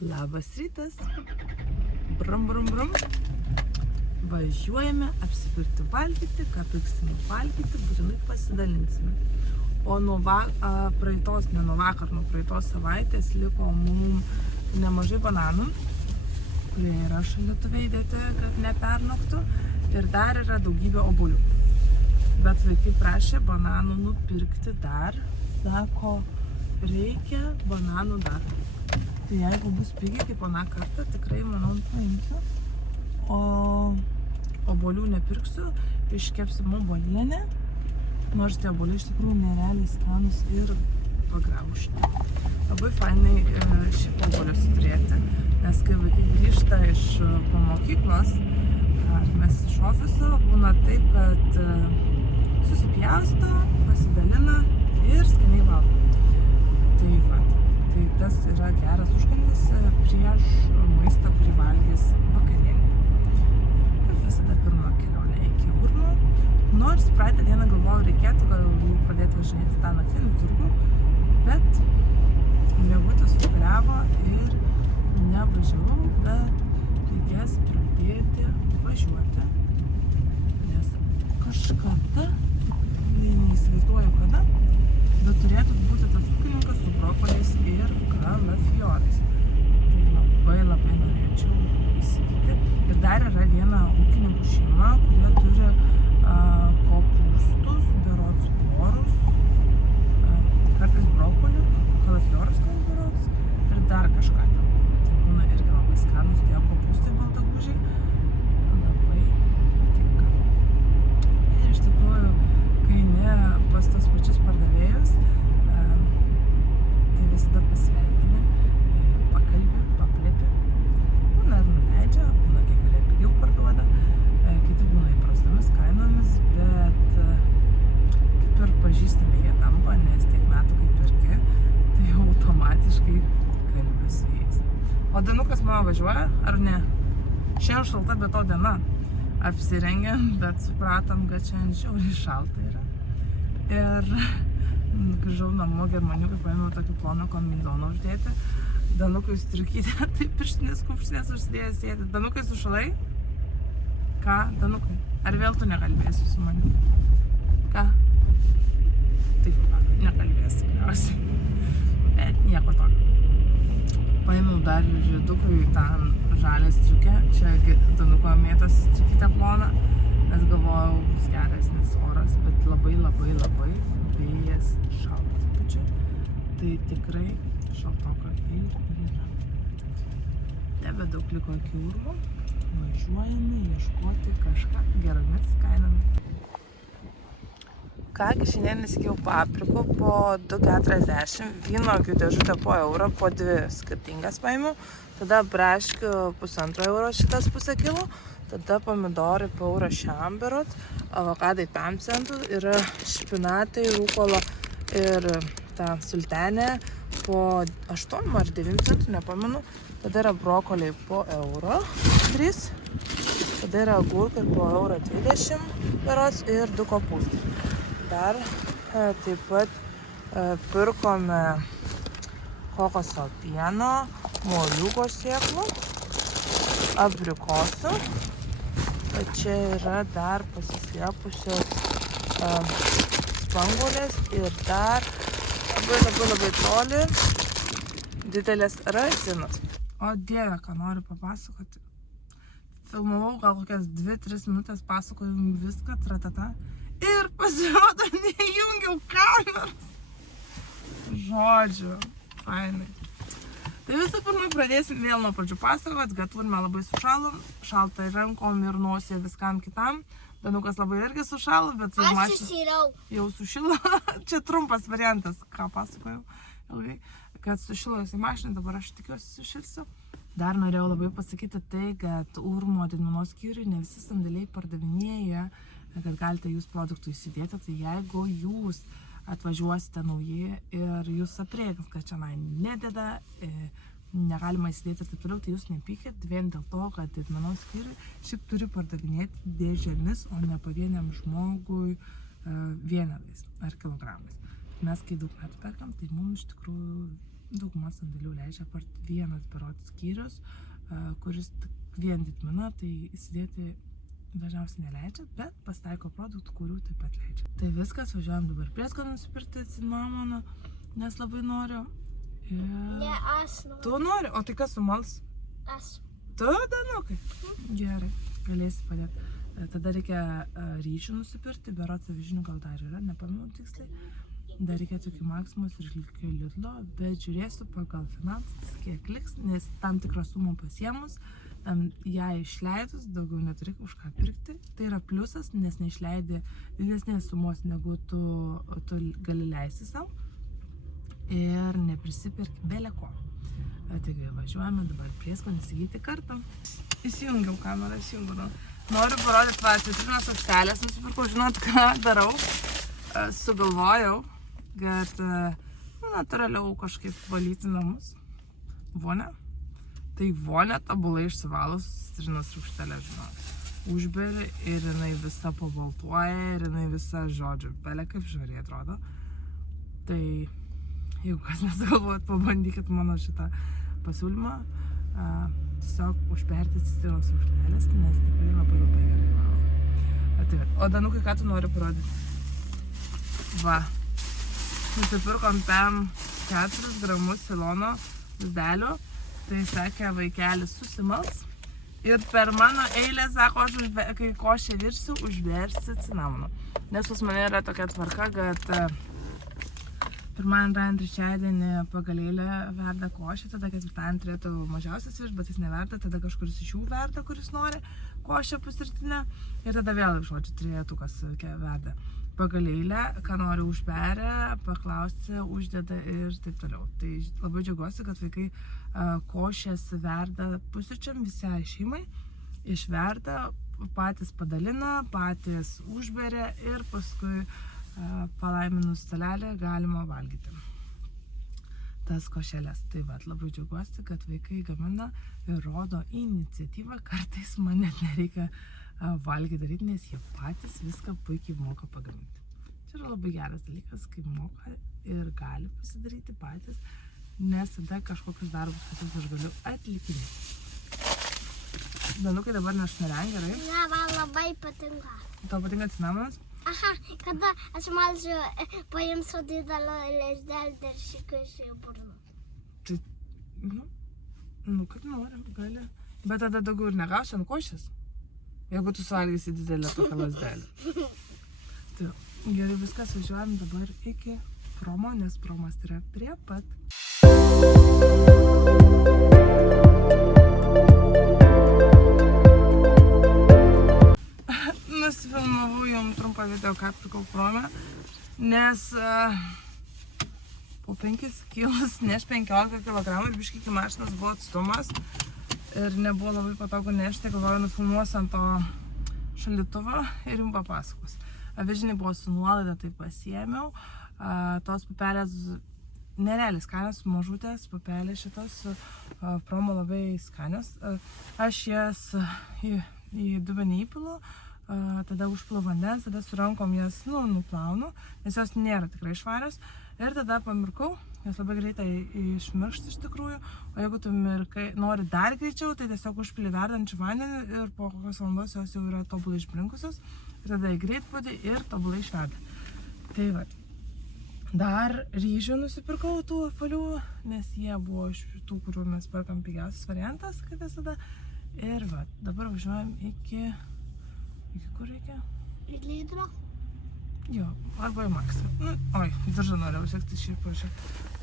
Labas rytas. Brum, brum, brum. Važiuojame apsipirkti valgyti, ką pirksime valgyti, būtinai pasidalinsime. O nuo praeitos savaitės liko mums nemažai bananų, kurie yra šaldytuve įdėti, kad nepernoktų. Ir dar yra daugybė obuolių. Bet vaikai prašė bananų nupirkti dar. Sako, reikia bananų dar. Tai jeigu bus pigiai, kaip aną kartą, tikrai, manau, paimsiu. O obuolių nepirksiu, iškepsim obuolienę. Nors tie obuoliai iš tikrųjų nerealiai skanus ir pagraužti. Labai fainai šiaip obuolius turėti, nes kai vaikai grįžta iš mokyklos, ar mes iš ofiso, būna taip, kad susipjausto, pasidalina ir skaniai valgo. Tai va. Tai tas yra geras užkandis prieš maistą, kurį valgys vakarienė. Kaip visada pirma kelionė iki Urmo. Nors praeitą dieną galvojau, reikėtų gal jau pradėti važinėti tą naktinį turgų, bet miegutis užkariavo ir nevažiavau, bet reikės pradėti važiuoti. Nes kažkada, neįsivaizduoju kada, bet turėtų būti tas ūkininkas su brokoliais ir kalafiorais. Tai labai norėčiau įsigyti. Ir dar yra viena ūkininkų šeima, kurie turi kopūstus, berods porus, kartais brokolių, kalafiorus berods ir dar kažką. Tai būna irgi labai skanus tie kopūstai baltagūžiai. Labai patinka. Ir iš tikrųjų, kai ne pas tos pačius pardavėjus, tai visada pasveikini, pakalbi, paplėpi. Būna ir nuleidžia, būna kiek kurie pigiau parduoda, kiti būna įprastomis kainomis, bet kaip ir pažįstami jie tampa, nes tiek metų kaip perki, tai automatiškai kalbi su jais. O Danukas mano važiuoja, ar ne? Šiandien šalta, bet to diena. Apsirengėm, bet supratom, kad šiandien žiauriai šalta yra. Ir grįžau namo, germaniukai paėmiau tokį ploną kombinezoną uždėti. Danukui striukytę, tai pirštinės kupštinės užsidėjęs sėdi. Danukai, sušalai? Ką, Danukai? Ar vėl tu nekalbėsi su manim? Ką? Taip, nekalbėsi tikriausiai. Bet nieko tokio. Paėmiau dar žydukui tą žalę striukę. Čia Danuko mėtos striukytę ploną. Nes galvojau, bus geresnis oras, bet labai vėjas šaltas pučia. Tai tikrai šaltoka ir yra. Nebedaug liko iki Urmo. Važiuojame ieškoti kažką geromis kainomis. Kągi, šiandien įsigijau paprikų po 2,40, vynuogių dėžutę po eurą, po 2 skirtingas paėmiau. Tada braškių €1,5 šitas pusę kilo. Tada pomidorai po eurą šiam berot, avokadai 5 centų ir špinatai, rūkola ir ta sultenė po 8 ar 9 centų, nepamenu. Tada yra brokoliai po eurą 3, tada yra agurkai po €1,20 berods ir 2 kopūstai. Dar taip pat pirkome kokoso pieno, moliūgo sėklų, abrikosų. Čia yra dar pasislėpusios spanguolės ir dar labai toli didelės razinos. O Dieve, ką noriu papasakoti. Filmavau gal kokias 2-3 minutės, pasakojau viską, tratata. Ir pasirodo, neįjungiau kameros. Žodžiu, fainai. Tai visų pirma pradėsim vėl nuo pradžių pasakot, kad Urme labai sušalom, šalta ir rankom ir nosė viskam kitam. Danukas labai irgi sušalo, bet aš susilau. Jau sušilo. Čia trumpas variantas, ką pasakojau ilgai, kad sušilo į mašiną, dabar aš tikiuosi sušilsiu. Dar norėjau labai pasakyti tai, kad Urmo didmenos skyriui ne visi sandėliai pardavinėja, kad galite jūs produktų įsidėti, tai jeigu jūs atvažiuosite nauji ir jūs aprėkins, kad čia nededa, negalima įsidėti ir taip toliau, tai jūs nepykit vien dėl to, kad didmenos skyriui šiaip turi pardavinėti dėžėmis, o ne pavieniam žmogui vienetais ar kilogramais. Mes kai daug metų perkam, tai mums iš tikrųjų dauguma sandėlių leidžia apart vienas berods skyrius, kuris vien ditmina, tai įsidėti dažniausiai neleidžia, bet pasitaiko produktų, kurių taip pat leidžia. Tai viskas, važiuojam dabar prieskonių nusipirkti cinamono, nes labai noriu. Ir... Ne, aš noriu. Tu nori? O tai kas sumals? Aš. Tu, Danukai? Gerai, galėsi padėti. Tada reikia ryžių nusipirkti, berods avižinių gal dar yra, nepamenu tiksliai. Dar reikia tokių Maksimos ir Lidlo, bet žiūrėsiu pagal finansas, kiek liks, nes tam tikrą sumą pasiemus, ją išleidus, daugiau neturi už ką pirkti. Tai yra pliusas, nes neišleidi didesnės sumos, negu tu gali leisti savo ir neprisipirki beleko. Taigi važiuojame dabar prieskonį įsigyti kartą. Įsijungiau kamerą, Noriu parodyti, citrinos šaukštelės nusipirkau, žinot, ką darau. Sugalvojau, kad natūraliau kažkaip valyti namus. Vonę. Tai vonę tobulai išsivalus citrinos šaukštelę, žinot. Užberi ir jinai visa pabaltuoja, ir jinai visa, žodžiu, belė kaip žvariai atrodo. Tai jeigu kas nesugalvojat, pabandykit mano šitą pasiūlymą. Tiesiog užberti citrinos šaukštelės, nes tikrai labai gerai valo. O Danukai, ką tu nori parodyti? Va. Nusipirkom ten 4 gramus silono lizdelių. Tai sakė, vaikelis susimals. Ir per mano eilę, sako, kai košę virsiu, užbersi cinamono. Nes pas mane yra tokia tvarka, kad pirmąjį, antrąjį, trečiadienį pagal eilę verda košę, tada ketvirtadienį turėtų mažiausias virš, bet jis neverda, tada kažkuris iš jų verda, kuris nori košę pusrytinę. Ir tada vėl, žodžiu, trejetukas verda. Pagal eilę, ką nori užberia, paklausti, uždeda ir taip toliau. Tai labai džiaugiuosi, kad vaikai košės verda pusryčiam visai šeimai, išverda, patys padalina, patys užberia ir paskui palaiminus stalelį galima valgyti tas košelės. Tai va, labai džiaugiuosi, kad vaikai gamina ir rodo iniciatyvą. Kartais man net nereikia valgyti daryti, nes jie patys viską puikiai moka pagaminti. Čia yra labai geras dalykas, kai moka ir gali pasidaryti patys, nes tada kažkokius darbus patys aš galiu atlikinėti. Danukai dabar nešnarengia, gerai? Ne, man labai patinka. Tau patinka cinamonas? Aha, kada aš malsiu, paimsiu didelį lizdelį ir šikiusiu į burną. Tai, kad norim, gali. Bet tada daugiau ir negausi ant košės, jeigu tu suvalgysi didelę tokią lazdelę. Tai, gerai, viskas, važiuojam dabar iki promo, nes promas yra prie pat. Nusifilmavau jums trumpą video, ką pirkau prome, nes po 5 kilus, neš 15 kg ir biškį iki mašinos buvo atstumas ir nebuvo labai patogu nešti, galvoju, nufilmuosiu ant to šaldytuvo ir jums papasakos. Avižiniai buvo su nuolaida, tai pasiėmiau. Tos pupelės nerealiai skanios, mažutės pupelės šitos promo labai skanios. Aš jas į dubenį įpilu, tada užpilu vandens, tada su rankom jas nuplaunu, nes jos nėra tikrai švarios. Ir tada pamirkau, jos labai greitai išmiršta iš tikrųjų. O jeigu tu nori dar greičiau, tai tiesiog užpili verdančių vandenį ir po kokios valandos jos jau yra tobulai išbrinkusios. Ir tada į greitpuodį ir tobulai išverda. Tai va. Dar ryžių nusipirkau tų apvalių, nes jie buvo iš tų, kurių mes perkam pigiausias variantas, kaip visada. Ir va, dabar važiuojam iki kur reikia? Į Lidlo? Jo, arba į Maksimą. Oi, diržą norėjau sekti šiaip pažiūrėk.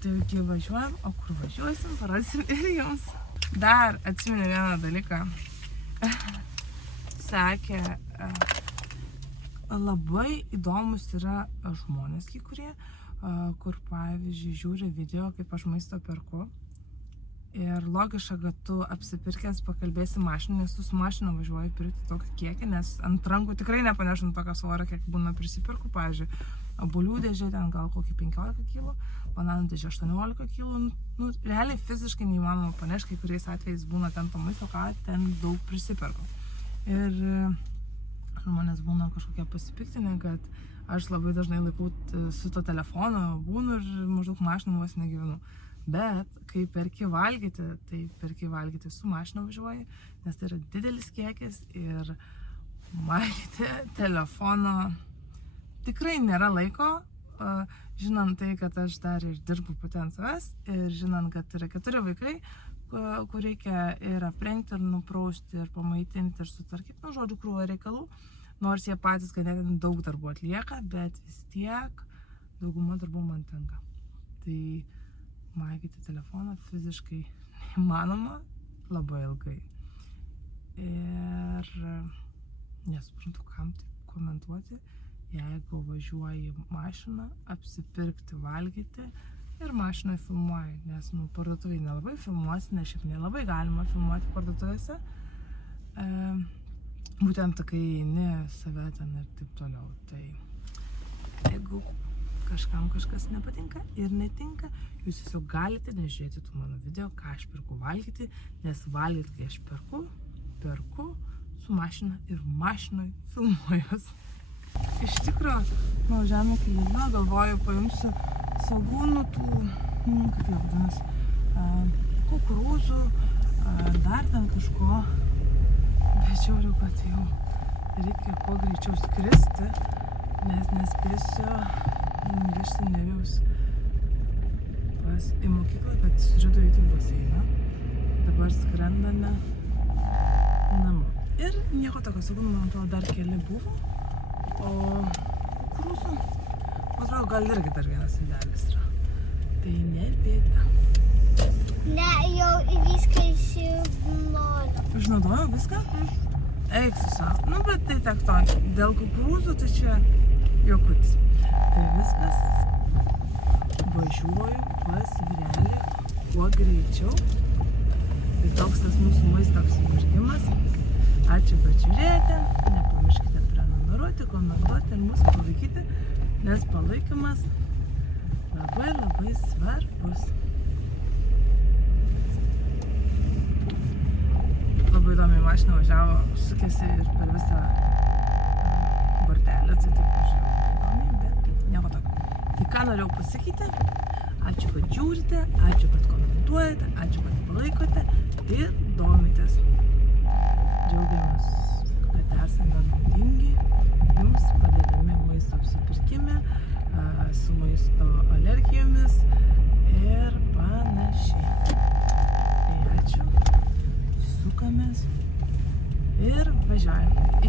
Taigi važiuojam, o kur važiuosim, parasim ir jums. Dar atsimenu vieną dalyką. Sakė, labai įdomus yra žmonės kai kurie, kur pavyzdžiui žiūri video, kaip aš maisto perku. Ir logiška, kad tu apsipirkęs pakalbėsi mašiną, nes tu su mašina važiuoji pirkti tokį kiekį, nes ant rankų tikrai nepanešant tokio svorio, kiek būna prisipirku. Pavyzdžiui, obuolių dėžė ten gal kokį 15 kg, bananų dėžė 18 kg. Realiai fiziškai neįmanoma panešti, kai kuriais atvejais būna ten to maisto, ką ten daug prisipirku. Ir žmonės būna kažkokie pasipiktinę, kad aš labai dažnai laikau su to telefonu, būnu ir maždaug mašiną vos negyvenu. Bet kai perki valgyti, tai perki valgyti su mašina važiuoji, nes tai yra didelis kiekis ir valgyti telefono tikrai nėra laiko, žinant tai, kad aš dar ir dirbu pati ant savęs ir žinant, kad yra 4 vaikai, kur reikia ir aprengti, ir nuprausti, ir pamaitinti, ir sutvarkyti, žodžiu, krūvą reikalų. Nors jie patys ganėtinai daug darbų atlieka, bet vis tiek dauguma darbų man tenka. Tai valgyti telefoną fiziškai neįmanoma labai ilgai. Ir nesuprantu, kam tai komentuoti, jeigu važiuoji mašiną, apsipirkti, valgyti ir mašinoje filmuoji, nes parduotuvėje nelabai filmuosi, nes šiaip nelabai galima filmuoti parduotuvėse. Būtent kai eini save ten ir taip toliau. Tai jeigu kažkam kažkas nepatinka ir netinka, jūs tiesiog galite nežiūrėti tų mano video, ką aš perku valgyti, nes valgyti, kai aš perku su mašina ir mašinoj filmuojus. Iš tikrųjų, nuvažiavome iki Lidlo, galvoju, paimsiu svogūnų tų, kaip jau vadinasi, kukurūzų, dar ten kažko. Bet žiūriu, kad jau reikia kuo greičiau skristi, nes nespėsiu grįžti Nerijus į mokyklą, kad turiu eiti į baseiną. Dabar skrendame namo. Ir nieko tokio, svogūnų, man atrodo, dar keli buvo. O kukurūzų, man atrodo, gal irgi dar vienas indelis yra. Tai nebėda. Ne, jau viską išnaudojau. Išnaudojau viską? Eik su savo. Nu, bet tai tiek to. Dėl kukurūzų tai čia jokutis. Tai viskas. Važiuoju pas vyrelį kuo greičiau. Tai toks tas mūsų maisto apsipirkimas. Ačiū, kad žiūrėjote. Nepamirškite prenumeruoti, komentuoti ir mūsų palaikyti, nes palaikymas labai labai svarbus. Labai įdomiai mašina važiavo, sukėsi ir per visą bortelę, tai taip važiavo įdomiai, bet nieko tokio. Tai ką norėjau pasakyti, ačiū, kad žiūrite, ačiū, kad komentuojate, ačiū, kad palaikote ir domitės. Džiaugiamės, kad esame naudingi, jums padedami maisto apsipirkime, su maisto alergijomis ir panašiai. Tai ačiū. Sukamės ir važiuojame.